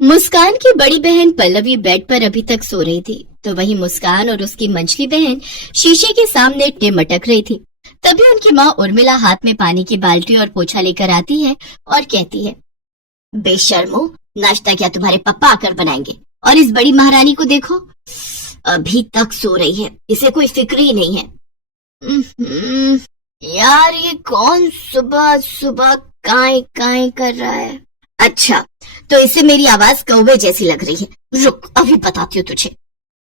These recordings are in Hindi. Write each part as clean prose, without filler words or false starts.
मुस्कान की बड़ी बहन पल्लवी बेड पर अभी तक सो रही थी, तो वहीं मुस्कान और उसकी मंझली बहन शीशे के सामने टिमटक रही थी। तभी उनकी माँ उर्मिला हाथ में पानी की बाल्टी और पोछा लेकर आती है और कहती है, बेशर्मो, नाश्ता क्या तुम्हारे पप्पा आकर बनाएंगे? और इस बड़ी महारानी को देखो, अभी तक सो रही है, इसे कोई फिक्र ही नहीं है। यार, ये कौन सुबह सुबह काई काई कर रहा है? अच्छा, तो इससे मेरी आवाज कौवे जैसी लग रही है। रुक, अभी बताती हूँ तुझे।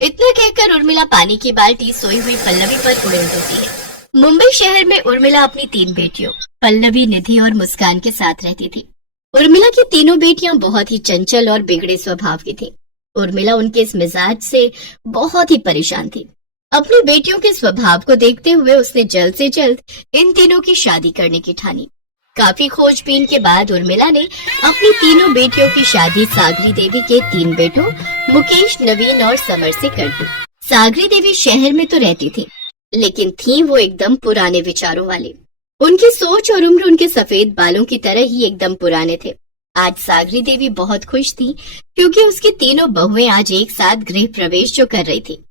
इतना कहकर उर्मिला पानी की बाल्टी सोई हुई पल्लवी पर उड़ेल देती है। मुंबई शहर में उर्मिला अपनी 3 बेटियों पल्लवी, निधि और मुस्कान के साथ रहती थी। उर्मिला की तीनों बेटियां बहुत ही चंचल और बिगड़े स्वभाव की थी। उर्मिला उनके इस मिजाज से बहुत ही परेशान थी। अपनी बेटियों के स्वभाव को देखते हुए उसने जल्द से जल्द इन तीनों की शादी करने की ठानी। काफी खोजबीन के बाद उर्मिला ने अपनी तीनों बेटियों की शादी सागरी देवी के 3 बेटों मुकेश, नवीन और समर से कर दी। सागरी देवी शहर में तो रहती थी, लेकिन थी वो एकदम पुराने विचारों वाली। उनकी सोच और उम्र उनके सफेद बालों की तरह ही एकदम पुराने थे। आज सागरी देवी बहुत खुश थी, क्योंकि उसकी तीनों बहुएं आज एक साथ गृह प्रवेश जो कर रही थी।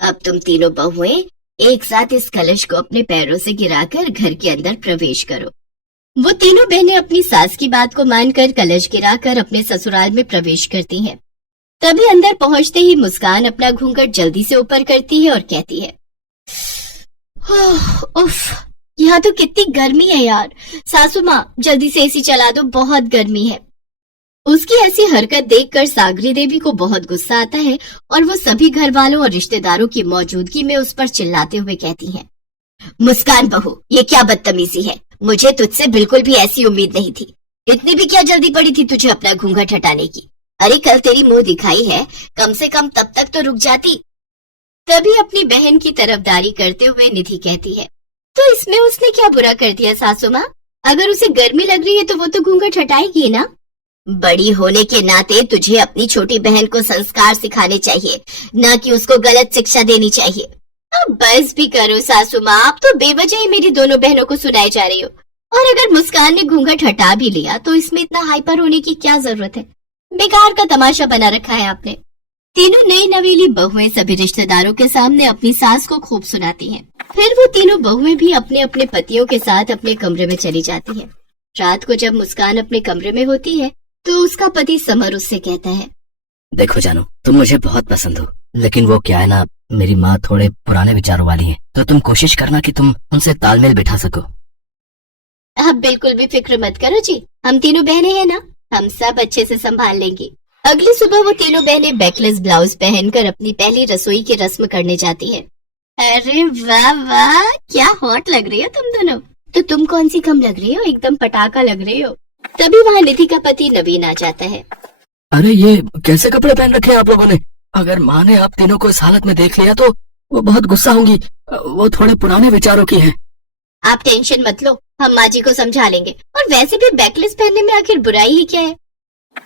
अब तुम तीनों बहुएं एक साथ इस कलश को अपने पैरों से गिराकर घर के अंदर प्रवेश करो। वो तीनों बहनें अपनी सास की बात को मानकर कलश गिराकर अपने ससुराल में प्रवेश करती हैं। तभी अंदर पहुंचते ही मुस्कान अपना घूंघट जल्दी से ऊपर करती है और कहती है, उफ, यहाँ तो कितनी गर्मी है यार। सासू माँ, जल्दी से एसी चला दो, बहुत गर्मी है। उसकी ऐसी हरकत देखकर सागरी देवी को बहुत गुस्सा आता है और वो सभी घर वालों और रिश्तेदारों की मौजूदगी में उस पर चिल्लाते हुए कहती है, मुस्कान बहू, ये क्या बदतमीजी है? मुझे तुझसे बिल्कुल भी ऐसी उम्मीद नहीं थी। इतनी भी क्या जल्दी पड़ी थी तुझे अपना घूंघट हटाने की? अरे, कल तेरी मुंह दिखाई है, कम से कम तब तक तो रुक जाती। तभी अपनी बहन की तरफदारी करते हुए निधि कहती है, तो इसमें उसने क्या बुरा कर दिया सासू माँ? अगर उसे गर्मी लग रही है तो वो तो घूंघट हटाएगी ना। बड़ी होने के नाते तुझे अपनी छोटी बहन को संस्कार सिखाने चाहिए, न कि उसको गलत शिक्षा देनी चाहिए। अब बस भी करो सासू माँ, आप तो बेवजह ही मेरी दोनों बहनों को सुनाए जा रही हो। और अगर मुस्कान ने घूंघट हटा भी लिया तो इसमें इतना हाइपर होने की क्या जरूरत है? बेकार का तमाशा बना रखा है आपने। तीनों नई नवेली बहुएं सभी रिश्तेदारों के सामने अपनी सास को खूब सुनाती हैं। फिर वो तीनों बहुएं भी अपने अपने पतियों के साथ अपने कमरे में चली जाती हैं। रात को जब मुस्कान अपने कमरे में होती है तो उसका पति समर उससे कहता है, देखो जानू, तुम मुझे बहुत पसंद हो, लेकिन वो क्या है ना, मेरी माँ थोड़े पुराने विचारों वाली है, तो तुम कोशिश करना कि तुम उनसे तालमेल बिठा सको। आप बिल्कुल भी फिक्र मत करो जी, हम तीनों बहनें हैं ना, हम सब अच्छे से संभाल लेंगे। अगली सुबह वो तीनों बहनें बैकलेस ब्लाउज पहनकर अपनी पहली रसोई की रस्म करने जाती है। अरे वाह वाह, क्या हॉट लग रही हो तुम दोनों। तो तुम कौन सी कम लग रही हो, एकदम पटाखा लग रही हो। तभी वहाँ निधि का पति नवीन आ जाता है। अरे, ये कैसे कपड़े पहन रखे हैं आप लोगों ने? अगर माँ ने आप तीनों को इस हालत में देख लिया तो वो बहुत गुस्सा होंगी। वो थोड़े पुराने विचारों की हैं। आप टेंशन मत लो, हम माँ जी को समझा लेंगे। और वैसे भी बैकलेस पहनने में आखिर बुराई ही क्या है।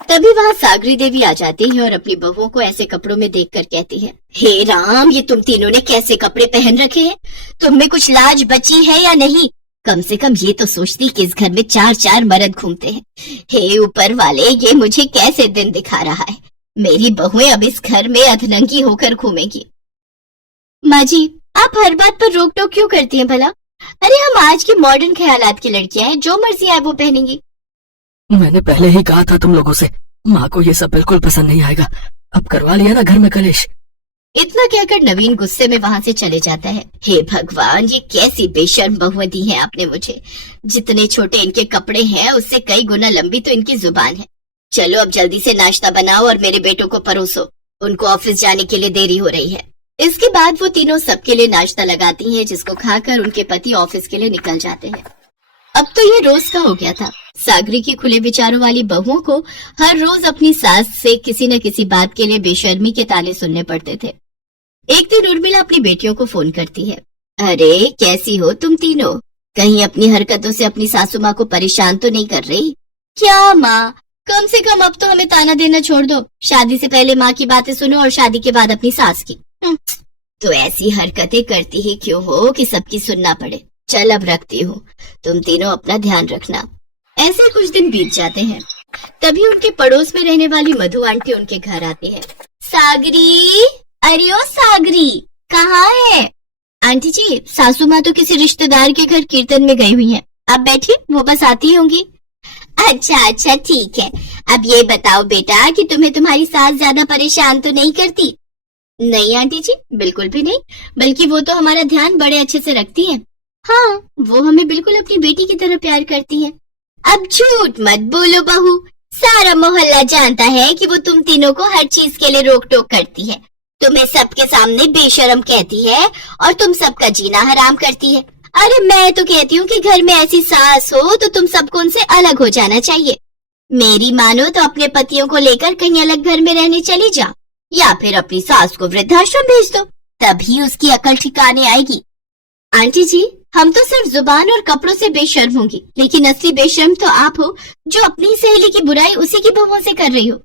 तभी वहाँ सागरी देवी आ जाती है और अपनी बहुओं को ऐसे कपड़ों में देखकर कहती है, हे राम, ये तुम तीनों ने कैसे कपड़े पहन रखे हैं? तुम में कुछ लाज बची है या नहीं? कम से कम ये तो सोचती कि इस घर में 4-4 मर्द घूमते हैं। हे ऊपर वाले, ये मुझे कैसे दिन दिखा रहा है? मेरी बहुएं अब इस घर में अधनंगी होकर घूमेगी। माँ जी, आप हर बात पर रोक टोक क्यों करती हैं भला? अरे, हम आज की मॉडर्न ख्यालात की लड़कियां हैं, जो मर्जी आए वो पहनेंगी। मैंने पहले ही कहा था तुम लोगों से, माँ को ये सब बिल्कुल पसंद नहीं आएगा। अब करवा लिया ना घर में कलेश। इतना कहकर नवीन गुस्से में वहाँ से चले जाता है। हे भगवान, ये कैसी बेशर्म बहुएं दी हैं आपने मुझे। जितने छोटे इनके कपड़े हैं उससे कई गुना लंबी तो इनकी जुबान है। चलो अब जल्दी से नाश्ता बनाओ और मेरे बेटों को परोसो, उनको ऑफिस जाने के लिए देरी हो रही है। इसके बाद वो तीनों सबके लिए नाश्ता लगाती हैं, जिसको खाकर उनके पति ऑफिस के लिए निकल जाते हैं। अब तो ये रोज का हो गया था। सागरी की खुले विचारों वाली बहुओं को हर रोज अपनी सास से किसी न किसी बात के लिए बेशर्मी के ताने सुनने पड़ते थे। एक दिन उर्मिला अपनी बेटियों को फोन करती है। अरे, कैसी हो तुम तीनों? कहीं अपनी हरकतों से अपनी सासू माँ को परेशान तो नहीं कर रही? क्या माँ, कम से कम अब तो हमें ताना देना छोड़ दो। शादी से पहले माँ की बातें सुनो और शादी के बाद अपनी सास की। तो ऐसी हरकतें करती ही क्यों हो कि सबकी सुनना पड़े। चल अब रखती हूँ, तुम तीनों अपना ध्यान रखना। ऐसे कुछ दिन बीत जाते हैं। तभी उनके पड़ोस में रहने वाली मधु आंटी उनके घर आती है। सागरी, अरे ओ सागरी, कहाँ है? आंटी जी, सासू माँ तो किसी रिश्तेदार के घर कीर्तन में गई हुई हैं। आप बैठिए, वो बस आती होंगी। अच्छा ठीक है। अब ये बताओ बेटा कि तुम्हें तुम्हारी सास ज्यादा परेशान तो नहीं करती? नहीं आंटी जी, बिल्कुल भी नहीं, बल्कि वो तो हमारा ध्यान बड़े अच्छे से रखती है। हाँ, वो हमें बिल्कुल अपनी बेटी की तरह प्यार करती है। अब झूठ मत बोलो बहू, सारा मोहल्ला जानता है कि वो तुम तीनों को हर चीज के लिए रोक टोक करती है, तुम्हें सबके सामने बेशर्म कहती है और तुम सबका जीना हराम करती है। अरे मैं तो कहती हूँ कि घर में ऐसी सास हो तो तुम सबको उनसे अलग हो जाना चाहिए। मेरी मानो तो अपने पतियों को लेकर कहीं अलग घर में रहने चली जा, या फिर अपनी सास को वृद्धाश्रम भेज दो, तभी उसकी अकल ठिकाने आएगी। आंटी जी, हम तो सिर्फ जुबान और कपड़ों से बेशर्म होंगी, लेकिन असली बेशर्म तो आप हो, जो अपनी सहेली की बुराई उसी की बहुओं से कर रही हो।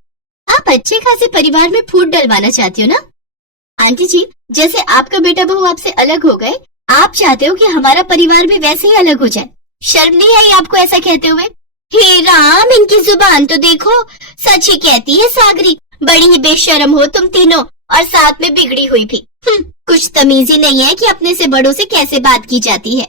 आप अच्छे खासे परिवार में फूट डलवाना चाहती हो ना? आंटी जी, जैसे आपका बेटा बहू आपसे अलग हो गए, आप चाहते हो कि हमारा परिवार भी वैसे ही अलग हो जाए। शर्म नहीं आई आपको ऐसा कहते हुए? हे राम, इनकी जुबान तो देखो, सच ही कहती है सागरी, बड़ी ही बेशर्म हो तुम तीनों, और साथ में बिगड़ी हुई भी। कुछ तमीज ही नहीं है कि अपने से बड़ों से कैसे बात की जाती है।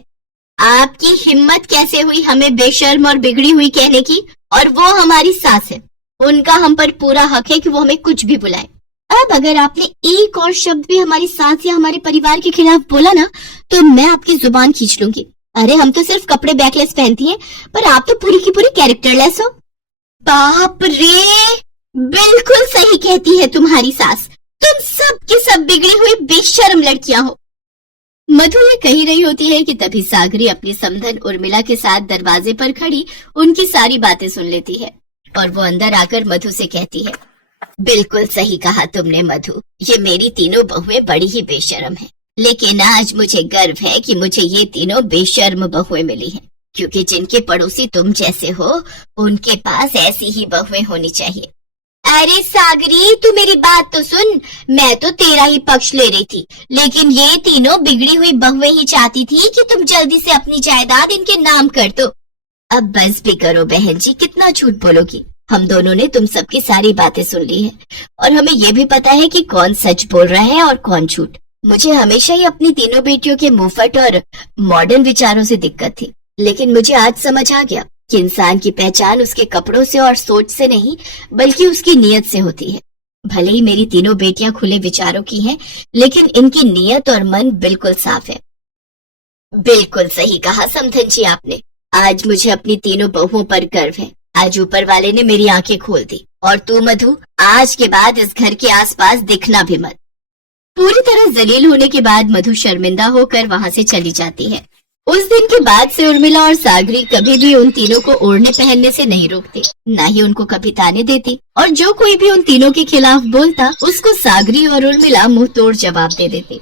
आपकी हिम्मत कैसे हुई हमें बेशर्म और बिगड़ी हुई कहने की? और वो हमारी सास है, उनका हम पर पूरा हक है कि वो हमें कुछ भी बुलाए। अब अगर आपने एक और शब्द भी हमारी सास या हमारे परिवार के खिलाफ बोला ना, तो मैं आपकी जुबान खींच लूंगी। अरे हम तो सिर्फ कपड़े बैकलेस पहनती हैं, पर आप तो पूरी की पूरी कैरेक्टरलेस हो। बाप रे, बिल्कुल सही कहती है तुम्हारी सास, तुम सब की सब बिगड़ी हुई बेशर्म लड़कियां हो। मधु ये कही रही होती है कि तभी सागरी अपनी समधन उर्मिला के साथ दरवाजे पर खड़ी उनकी सारी बातें सुन लेती है, और वो अंदर आकर मधु से कहती है, बिल्कुल सही कहा तुमने मधु, ये मेरी तीनों बहुएं बड़ी ही बेशर्म हैं, लेकिन आज मुझे गर्व है कि मुझे ये तीनों बेशर्म बहुएं मिली हैं, क्योंकि जिनके पड़ोसी तुम जैसे हो, उनके पास ऐसी ही बहुएं होनी चाहिए। अरे सागरी, तू मेरी बात तो सुन, मैं तो तेरा ही पक्ष ले रही थी, लेकिन ये तीनों बिगड़ी हुई बहुएं ही चाहती थी कि तुम जल्दी से अपनी जायदाद इनके नाम कर दो। अब बस भी करो बहन जी, कितना झूठ बोलोगी? हम दोनों ने तुम सबकी सारी बातें सुन ली है, और हमें ये भी पता है कि कौन सच बोल रहा है और कौन झूठ। मुझे हमेशा ही अपनी तीनों बेटियों के मुंहफट और मॉडर्न विचारों से दिक्कत थी, लेकिन मुझे आज समझ आ गया कि इंसान की पहचान उसके कपड़ों से और सोच से नहीं, बल्कि उसकी नीयत से होती है। भले ही मेरी तीनों बेटियां खुले विचारों की हैं, लेकिन इनकी नीयत और मन बिल्कुल साफ है। बिल्कुल सही कहा समधन जी आपने, आज मुझे अपनी तीनों बहुओं पर गर्व है। आज ऊपर वाले ने मेरी आंखें खोल दी, और तू मधु, आज के बाद इस घर के आसपास दिखना भी मत। पूरी तरह जलील होने के बाद मधु शर्मिंदा होकर वहां से चली जाती है। उस दिन के बाद से उर्मिला और सागरी कभी भी उन तीनों को ओढ़ने पहनने से नहीं रोकते, ना ही उनको कभी ताने देती, और जो कोई भी उन तीनों के खिलाफ बोलता, उसको सागरी और उर्मिला मुंह तोड़ जवाब दे देती।